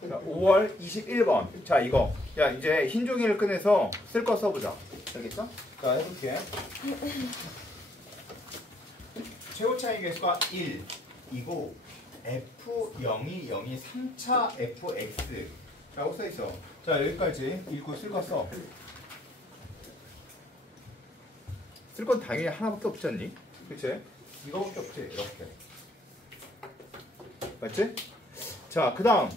자, 5월 21번. 자, 이거. 야, 이제 흰 종이를 꺼내서 쓸 거 써보자. 알겠어? 자, 해볼게. 최고 차이 개수가 1이고 F0이 0이 3차 FX 라고 써있어. 자, 여기까지 읽고 쓸 거 써. 쓸 건 당연히 하나밖에 없지 않니? 그치? 이거밖에 없지? 이렇게. 맞지? 자, 그 다음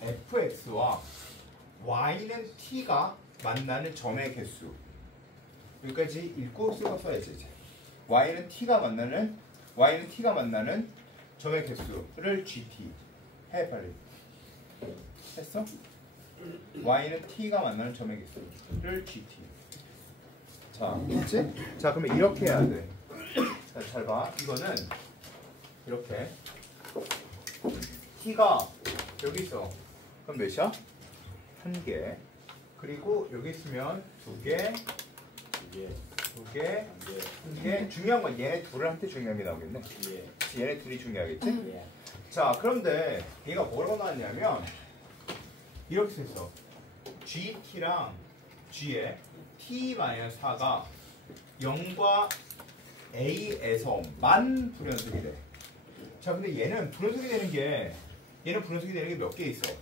fx와 y는 t가 만나는 점의 개수. 여기까지 읽고 쓸 거 써야지 이제. y는 t가 만나는 점의 개수를 gt 해 빨리. 했어? y는 t가 만나는 점의 개수를 gt. 자, 됐지? 자, 그러면 이렇게 해야 돼. 자, 잘 봐. 이거는 이렇게 t가 여기 있어. 그럼 몇이야? 1개. 그리고 여기 있으면 2개, 1개. 중요한 건 얘네 둘한테 중요한 게 나오겠네. 얘네 둘이 중요하겠지? 자, 그런데 얘가 뭐라고 나왔냐면 이렇게 써있어. GT랑 G의 T-4가 0과 A에서만 불연속이 돼. 자, 근데 얘는 불연속이 되는 게 몇 개 있어?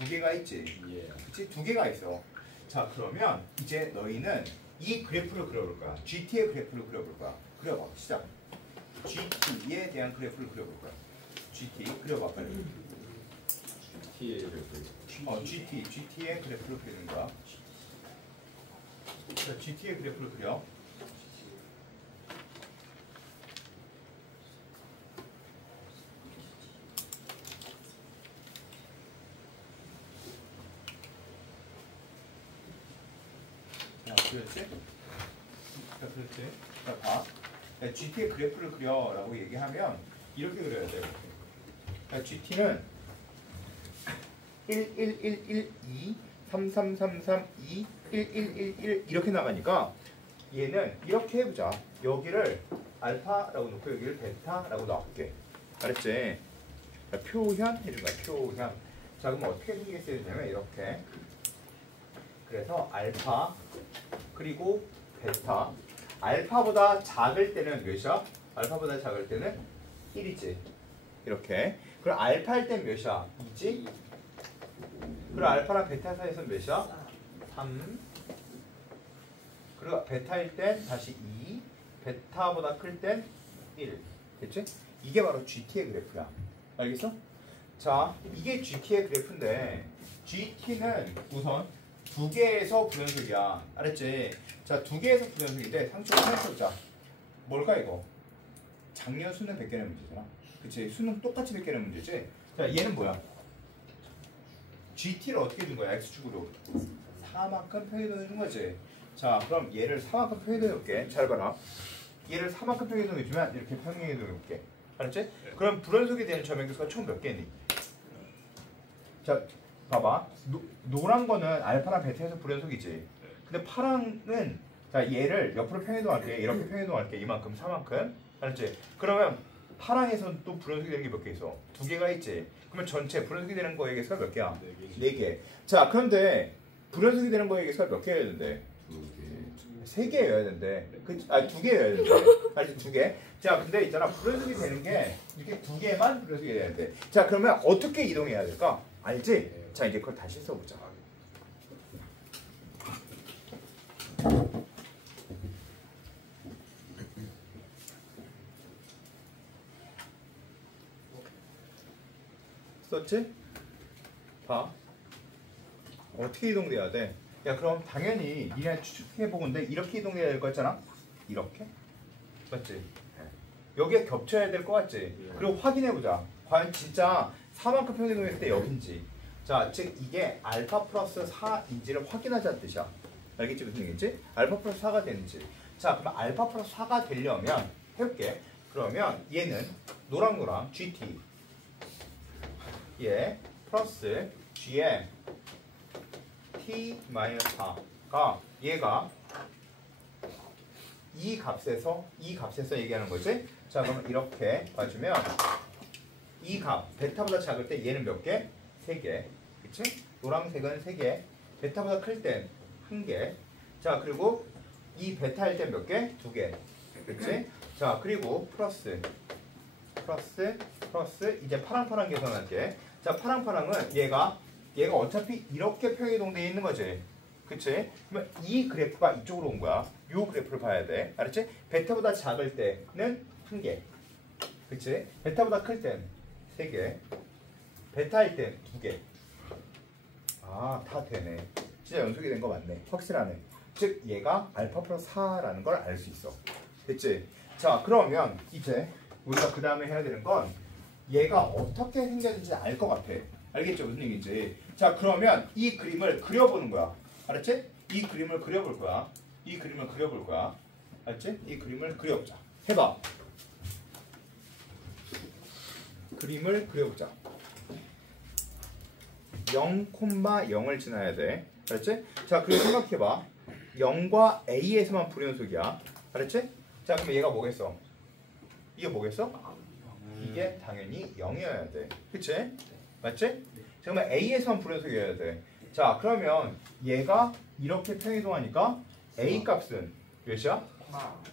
2개가 있지. 그치? 2개가 있어. 자, 그러면 이제 너희는 이 그래프를 그려볼 거야. GT의 그래프를 그려볼 거야. 그려봐. 시작. GT에 대한 그래프를 그려볼 거야. GT 그려봐 빨리. GT의 그래프를 그리는 거야. 자, GT의 그래프를 그려. 자, 그렸지? 자, 봐. 자, GT의 그래프를 그려라고 얘기하면 이렇게 그려야 돼. 자, GT는 1, 1, 1, 1, 2, 3, 3, 3, 3, 2, 1, 1, 1, 1 이렇게 나가니까 얘는 이렇게 해보자. 여기를 알파라고 놓고 여기를 베타라고 놔볼게. 알았지? 자, 표현 해준 거야. 표현. 자, 그럼 어떻게 생기겠어야 되냐면 이렇게. 그래서 알파 그리고 베타. 알파보다 작을 때는 몇이야? 알파보다 작을 때는 1이지. 이렇게. 그럼 알파일 땐 몇이야? 2지? 그리고 알파랑 베타 사이에서 몇이야? 3. 그리고 베타일 땐 다시 2. 베타보다 클 땐 1. 됐지? 이게 바로 GT의 그래프야. 알겠어? 자, 이게 GT의 그래프인데 GT는 우선 2개에서 불연속이야. 알았지? 자, 2개에서 불연속인데 상식으로 생각해보자. 뭘까 이거? 작년 수능 100개는 문제잖아. 그치? 수능 똑같이 100개는 문제지? 자, 얘는 뭐야? GT를 어떻게 준 거야? X축으로 4만큼 표현해 준 거지. 자, 그럼 얘를 4만큼 표현해 놓을게. 잘 봐라. 얘를 4만큼 표현해 놓으면 이렇게 평행해 놓을게. 알았지? 그럼 불연속이 되는 점의 개수가 총 몇 개니? 자, 봐봐. 노란 거는 알파랑 베타에서 불연속이지. 근데 파랑은 자, 얘를 옆으로 평행해 놓을게. 이렇게 평행해 놓을게. 이만큼 4만큼. 알았지? 그러면 파랑에서는 또 불연속이 되는 게 몇 개 있어? 2개가 있지. 그러면 전체 불연속이 되는 거의 개수가 몇 개야? 4개. 자, 그런데 불연속이 되는 거의 개수가 몇 개여야 된대? 3개여야 된대. 2개여야 된대. 알지? 2개. 자, 근데 있잖아. 불연속이 되는 게 이렇게 2개만 불연속이 돼야 돼. 자, 그러면 어떻게 이동해야 될까? 알지? 자, 이제 그걸 다시 써보자. 썼지? 봐. 어떻게 이동돼야 돼? 야, 그럼 당연히 니네 추측해보건데 이렇게 이동해야 될 거 같잖아? 이렇게? 맞지? 여기에 겹쳐야 될 거 같지? 그리고 확인해보자. 과연 진짜 4만큼 평이동했을 때 여긴지. 자, 즉 이게 알파 플러스 4인지를 확인하자는 뜻이야. 알겠지? 무슨 얘기인지? 알파 플러스 4가 되는지. 자, 그럼 알파 플러스 4가 되려면 해볼게. 그러면 얘는 노랑노랑 GT 얘 플러스 G의 T-4가 얘가 이 값에서 얘기하는 거지. 자, 그러면 이렇게 봐주면 이 이 값 베타보다 작을 때 얘는 몇 개? 3개. 그치? 노란색은 3개. 베타보다 클 땐 1개. 자, 그리고 이 베타일 땐 몇 개? 2개. 그치? 자, 그리고 플러스 이제 파랑파랑 계산할게. 자, 파랑파랑은 얘가 어차피 이렇게 평이동되어 있는 거지. 그치? 그러면 이 그래프가 이쪽으로 온 거야. 요 그래프를 봐야 돼. 알았지? 베타보다 작을 때는 1개. 그치? 베타보다 클 땐 3개. 베타일 땐 2개. 아, 다 되네. 진짜 연속이 된 거 맞네. 확실하네. 즉 얘가 알파 플러스 4라는 걸 알 수 있어. 됐지? 자, 그러면 이제 우리가 그 다음에 해야 되는 건 얘가 어떻게 생겼는지 알 것 같아. 알겠죠? 무슨 얘기인지. 자, 그러면 이 그림을 그려보는 거야. 알았지? 이 그림을 그려볼 거야. 이 그림을 그려볼 거야. 알았지? 이 그림을 그려보자. 해봐. 그림을 그려보자. 0,0을 지나야 돼. 알았지? 자, 그리고 생각해봐. 0과 A에서만 불연속이야. 알았지? 자, 그럼 얘가 뭐겠어? 이게 뭐겠어? 이게 당연히 0이어야 돼. 그치? 맞지? 자, 그러면 A에서만 불연속이어야 돼. 자, 그러면 얘가 이렇게 평이동하니까 A 값은 몇이야?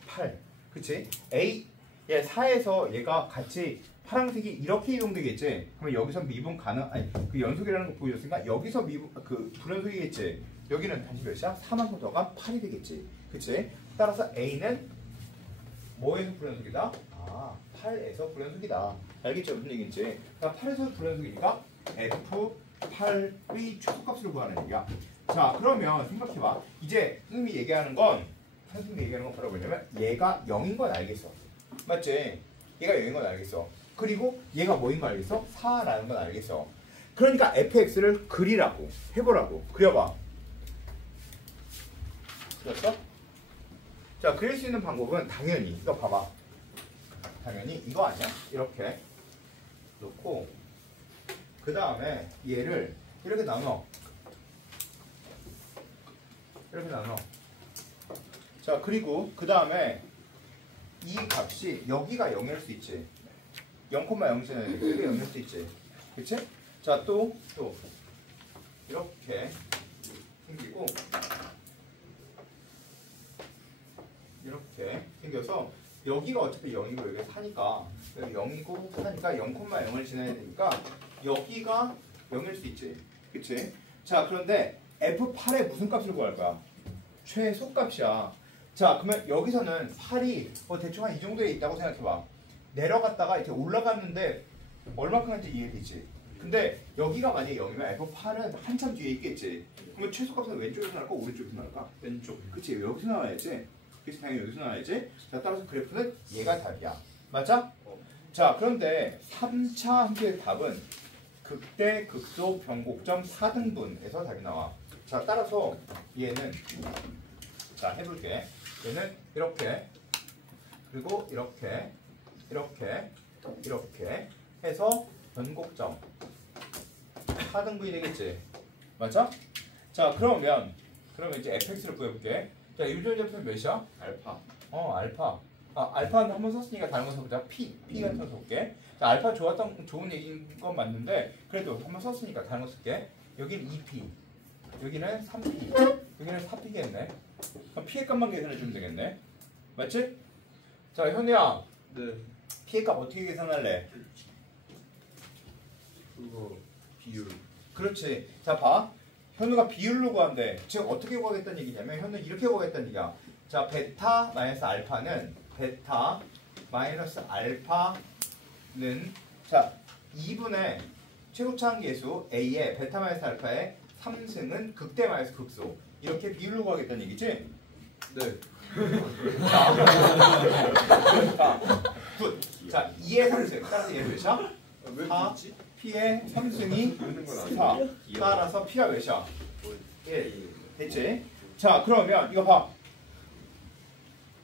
8. 그치? A, 얘 4에서 얘가 같이 파란색이 이렇게 이동되겠지? 그러면 여기서 미분 가능, 아니, 그 연속이라는 거 보여줬으니까 여기서 미분, 그 불연속이겠지? 여기는 다시 몇이야? 4만큼 더가 8이 되겠지? 그치? 따라서 A는 뭐에서 불연속이다? 아, 8에서 불연속이다. 알겠죠? 무슨 얘기인지. 그러니까 8에서 불연속이니까 F8의 최소값을 구하는 얘기야. 자, 그러면 생각해봐. 이제 선생님이 얘기하는 건 뭐라고 했냐면 얘가 0인 건 알겠어. 맞지? 얘가 0인 건 알겠어. 그리고 얘가 뭐인 거 알겠어? 4라는 건 알겠어. 그러니까 fx를 그리라고. 해보라고. 그려봐. 그렸어? 자, 그릴 수 있는 방법은 당연히 이거 봐봐. 당연히 이거 아니야? 이렇게 놓고 그 다음에 얘를 이렇게 나눠. 이렇게 나눠. 자, 그리고 그 다음에 이 값이 여기가 0일 수 있지. 0,0잖아. 여기 0일 수 있지. 그치? 자, 또 이렇게 생기고 이렇게 생겨서 여기가 어차피 0이고 여기가 4니까 여기 0이고 4니까 0,0을 지나야 되니까 여기가 0일 수 있지. 그치? 자, 그런데 F8의 무슨 값을 구할 거야? 최소값이야. 자, 그러면 여기서는 8이 대충 한 이 정도에 있다고 생각해봐. 내려갔다가 이렇게 올라갔는데 얼마큼 할지 이해되지? 근데 여기가 만약에 0이면 F8은 한참 뒤에 있겠지. 그러면 최소값은 왼쪽에서 나올까? 오른쪽에서 나올까? 왼쪽. 그치? 여기서 나와야지. 그래서 당연히 여기서 나와야지. 자, 따라서 그래프는 얘가 답이야. 맞아? 자, 그런데 3차 함수의 답은 극대, 극소, 변곡점 4등분에서 답이 나와. 자, 따라서 얘는 자, 해볼게. 얘는 이렇게 그리고 이렇게 해서 변곡점 4등분이 되겠지. 맞아? 자, 그러면 이제 fx를 구해볼게. 자, 유전자표 몇이야? 알파. 알파. 알파는 한번 썼으니까 다른 거 써보자. P가 써볼게. 자, 알파 좋은 얘기인 건 맞는데 그래도 한번 썼으니까 다른 거 쓸게. 여기는 2P, 여기는 3P, 여기는 4P겠네. 그럼 P의 값만 계산해주면 되겠네. 맞지? 자, 현우야. 네. P의 값 어떻게 계산할래? 그거 비율. 그렇지. 자, 봐. 현우가 비율로 구한대. 즉 어떻게 구하겠다는 얘기냐면 현우 이렇게 구하겠다는 얘기야. 자, 베타 마이너스 알파는 자 2분의 최고차항 계수 A의 베타 마이너스 알파의 3승은 극대 마이너스 극소. 이렇게 비율로 구하겠다는 얘기지? 네. 굿. 자, 2의 3승. 따라서 얘는 몇이야? 왜 4. 있지? P의 3승이 4. 따라서 P가 몇이야? 1. 됐지? 자, 그러면 이거 봐.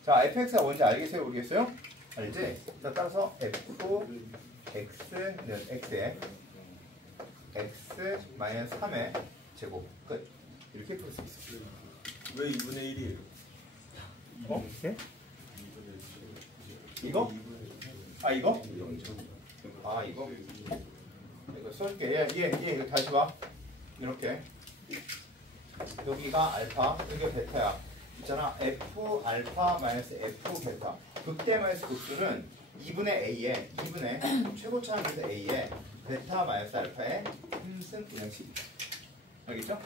자, fx가 뭔지 알겠어요? 모르겠어요? 알지? 자, 따라서 fx는 x에 x 마이너스 3의 제곱 끝. 이렇게 풀 수 있어. 왜 2분의 1이에요? 네? 이거? 아, 이거? 아 이거 써줄게. 얘 이거 다시 봐. 이렇게 여기가 알파, 여기가 베타야. 있잖아. F 알파 마이너스 F 베타. 극대 마이너스 극수는 2분의 A에 2분의 최고차항에서 A에 베타 마이너스 알파의 3승 그냥 10. 알겠죠?